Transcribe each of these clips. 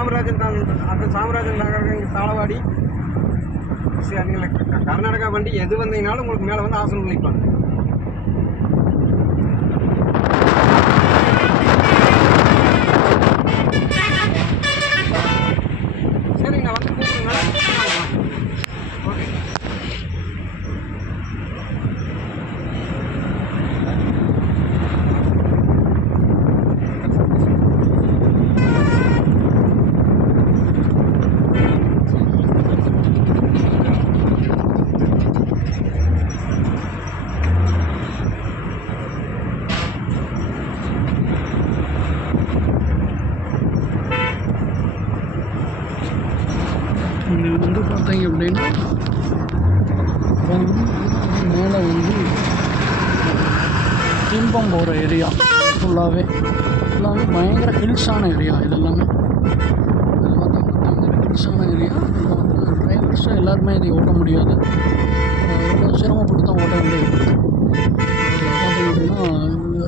சாம்ராஜன் தான். அந்த சாம்ராஜன் நகர் தாளவாடி கர்நாடகா வண்டி எது வந்தீங்கனாலும் உங்களுக்கு மேலே வந்து ஆசனம் நிற்பாங்க. சரிங்க, நான் வந்து கூப்பிடுங்க. ஓகே. இது வந்து பார்த்தீங்க அப்படின்னா மேலே வந்து திம்பம் போகிற ஏரியா ஃபுல்லாகவே பயங்கர ஹில்ஸான ஏரியா. இது எல்லாமே இது பார்த்தா பயங்கர ஹில்ஸான ஏரியா. இதில் வந்து டிரைவர்ஸும் எல்லாருமே இதை ஓட்ட முடியாது, ரொம்ப சிரமப்பட்டு தான் ஓட்ட வேண்டியது. பார்த்தீங்க அப்படின்னா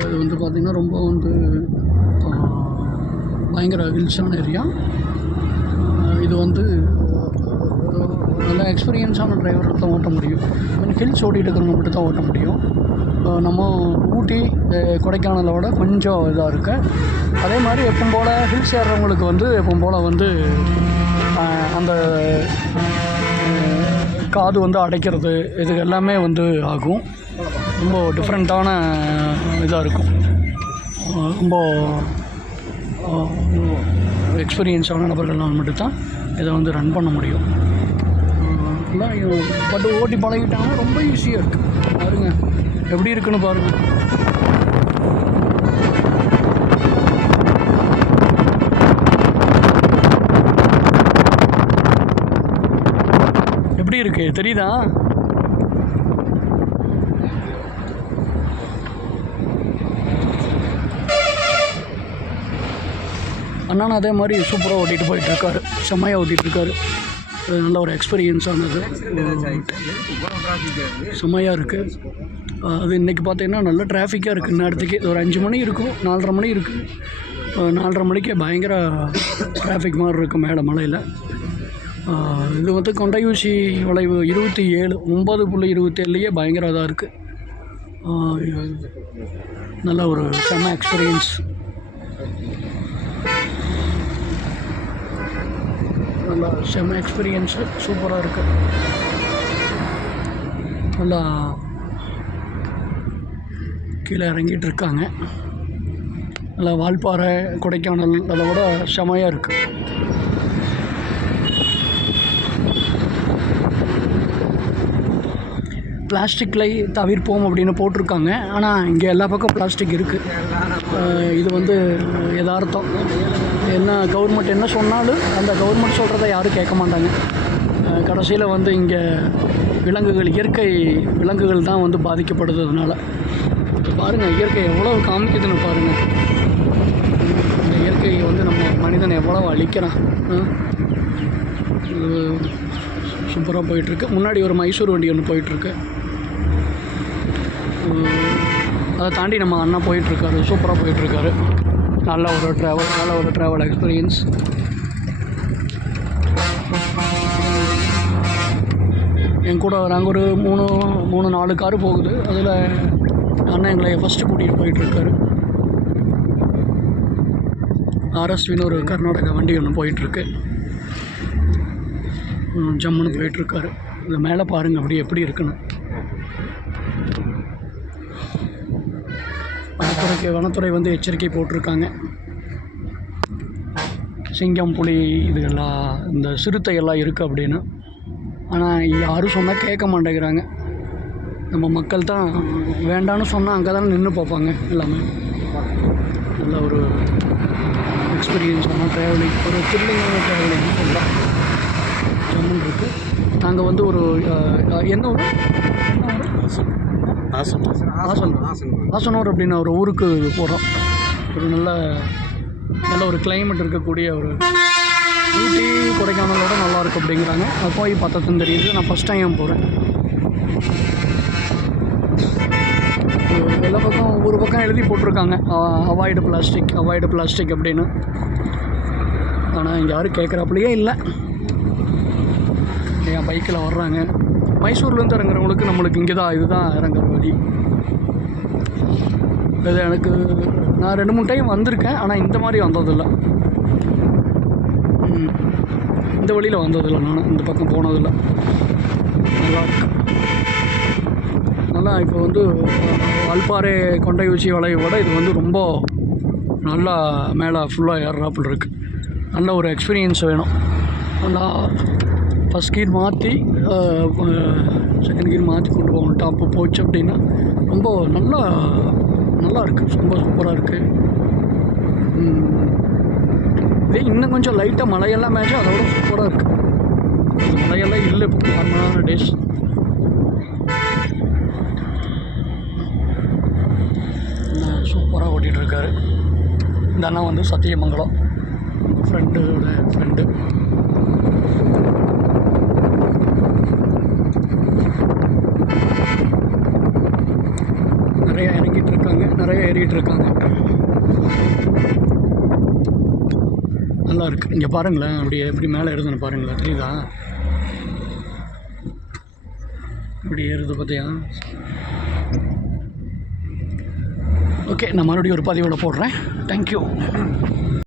இது வந்து பார்த்திங்கன்னா ரொம்ப வந்து பயங்கர ஹில்ஸான ஏரியா. இது வந்து நல்ல எக்ஸ்பீரியன்ஸான டிரைவர்கள் தான் ஓட்ட முடியும். மீன் ஹில்ஸ் ஓட்டிகிட்டு இருக்கிறவங்க மட்டும் தான் ஓட்ட முடியும். நம்ம ஊட்டி கொடைக்கானலோட கொஞ்சம் இதாக இருக்குது. அதே மாதிரி எப்பவும் போல் ஹில்ஸ் ஏறுறவங்களுக்கு வந்து எப்பவும் போல் வந்து அந்த காது வந்து அடைக்கிறது இது எல்லாமே வந்து ஆகும். ரொம்ப டிஃப்ரெண்ட்டான இதாக இருக்கும். ரொம்ப எக்ஸ்பீரியன்ஸான நபர்களால் மட்டும்தான் இதை வந்து ரன் பண்ண முடியும். பட் ஓட்டி பழகிட்டாங்கன்னா ரொம்ப ஈஸியாக இருக்குது. பாருங்கள் எப்படி இருக்குன்னு பாருங்கள். எப்படி இருக்கு தெரியுதா? அண்ணான்னு அதே மாதிரி சூப்பராக ஓட்டிகிட்டு போயிட்டுருக்காரு, செம்மையாக ஓட்டிகிட்ருக்காரு. நல்ல ஒரு எக்ஸ்பீரியன்ஸானது, செம்மையாக இருக்குது. அது இன்றைக்கி பார்த்தீங்கன்னா நல்ல டிராஃபிக்காக இருக்குது. இந்நேரத்துக்கு ஒரு 5 மணி இருக்கும், 4:30 மணி இருக்குது. 4:30 மணிக்கே பயங்கர டிராஃபிக் மாதிரி இருக்குது மேலே மலையில். இது வந்து கொண்டையூசி வளைவு 27 9.27லேயே பயங்கர இதாக இருக்குது. நல்ல ஒரு செம்ம எக்ஸ்பீரியன்ஸ். நல்லா செம்ம எக்ஸ்பீரியன்ஸு, சூப்பராக இருக்குது. நல்லா கீழே இறங்கிட்டு இருக்காங்க. நல்லா வால்பாறை கொடைக்கானல் அதை விட செமையாக இருக்குது. பிளாஸ்டிக்லை தவிர்ப்போம் அப்படின்னு போட்டிருக்காங்க. ஆனால் இங்கே எல்லா பக்கம் பிளாஸ்டிக் இருக்குது. இது வந்து யதார்த்தம். என்ன கவர்மெண்ட் என்ன சொன்னாலும் அந்த கவர்மெண்ட் சொல்கிறத யாரும் கேட்க மாட்டாங்க. கடைசியில் வந்து இங்கே விலங்குகள், இயற்கை விலங்குகள் தான் வந்து பாதிக்கப்படுறதுனால. பாருங்கள் இயற்கை எவ்வளோ காமிக்குதுன்னு பாருங்கள். இந்த இயற்கையை வந்து நம்ம மனிதனை எவ்வளோ அழிக்கிறான். சூப்பராக போயிட்டுருக்கு. முன்னாடி ஒரு மைசூர் வண்டி ஒன்று போயிட்டுருக்கு. அதை தாண்டி நம்ம அண்ணா போயிட்டுருக்காரு, சூப்பராக போயிட்டுருக்காரு. நல்ல ஒரு ட்ராவல் எக்ஸ்பீரியன்ஸ். என் கூட நாங்கள் ஒரு 3-4 காரு போகுது. அதில் அண்ணன் எங்களை ஃபஸ்ட்டு கூட்டிகிட்டு போயிட்டுருக்காரு. ஆர்எஸ்வின்னு ஒரு கர்நாடகா வண்டி ஒன்று போயிட்டுருக்கு. ஜம்முன்னு போயிட்டுருக்காரு. இந்த மேலே பாருங்கள் அப்படி எப்படி இருக்குன்னு. வனத்துறை வந்து எச்சரிக்கை போட்டிருக்காங்க. சிங்கம், புலி இதுகெல்லாம், இந்த சிறுத்தை எல்லாம் இருக்குது அப்படின்னு. ஆனால் யாரும் சொன்னால் கேட்க மாட்டேங்கிறாங்க. நம்ம மக்கள் தான் வேண்டான்னு சொன்னால் அங்கே தானே நின்று பார்ப்பாங்க எல்லாமே. நல்ல ஒரு எக்ஸ்பீரியன்ஸான ட்ராவலிங், ஒரு த்ரில்லிங்கான ட்ராவலிங் சொல்லலாம். ஜம்முன்னு இருக்குது. நாங்கள் வந்து ஒரு என்ன ஒரு ஆசனூர் அப்படின்னு ஒரு ஊருக்கு போகிறோம். ஒரு நல்ல ஒரு கிளைமேட் இருக்கக்கூடிய ஒரு ஊட்டி கொடைக்கானலோட நல்லாயிருக்கும் அப்படிங்கிறாங்க. அது போய் பார்த்ததுன்னு தெரியுது. நான் ஃபஸ்ட் டைம் போகிறேன். எல்லா பக்கம் ஒவ்வொரு பக்கம் எழுதி போட்டிருக்காங்க அவாய்டு பிளாஸ்டிக் அப்படின்னு. ஆனால் இங்கே யாரும் கேட்குறாப்புலையே இல்லை. என் பைக்கில் வர்றாங்க. மைசூர்லேருந்து இறங்குறவங்களுக்கு நம்மளுக்கு இங்கே தான் இதுதான் இறங்குற வழி. இது எனக்கு நான் 2-3 டைம் வந்திருக்கேன், ஆனால் இந்த மாதிரி வந்ததில்லை. இந்த வழியில் வந்ததில்லை, நான் இந்த பக்கம் போனதில்லை. நல்லாயிருக்கு. நல்லா இப்போ வந்து வால்பாறை கொண்டை ஊசி வளைவோட இது வந்து ரொம்ப நல்லா மேலே ஃபுல்லாக ஏறுறாப்புல இருக்குது. நல்ல ஒரு எக்ஸ்பீரியன்ஸ் வேணும். நல்லா ஃபஸ்ட் கீர் மாற்றி செகண்ட் கீர் மாற்றி கொண்டு போகணும். டாப்பு போச்சு அப்படின்னா ரொம்ப நல்லா இருக்குது. ரொம்ப சூப்பராக இருக்குது. இதே இன்னும் கொஞ்சம் லைட்டாக மழையெல்லாம் மேட்சும் அதோட சூப்பராக இருக்குது. அது மழையெல்லாம் இல்லை இப்போ நார்மலான டேஸ். சூப்பராக ஓட்டிகிட்ருக்காரு. இந்த அண்ணா வந்து சத்தியமங்கலம் ஃப்ரெண்டோட ஃப்ரெண்டு. நிறையா இறங்கிட்டு இருக்காங்க, நிறைய ஏறிட்டு இருக்காங்க. நல்லா இருக்குது. இங்கே பாருங்களேன், அப்படியே எப்படி மேலே ஏறுதுன்னு பாருங்களேன், தெரியுதா? இப்படி ஏறுது பார்த்தியா? ஓகே, நான் மறுபடியும் ஒரு பதிவோட போடுறேன். தேங்க்யூ.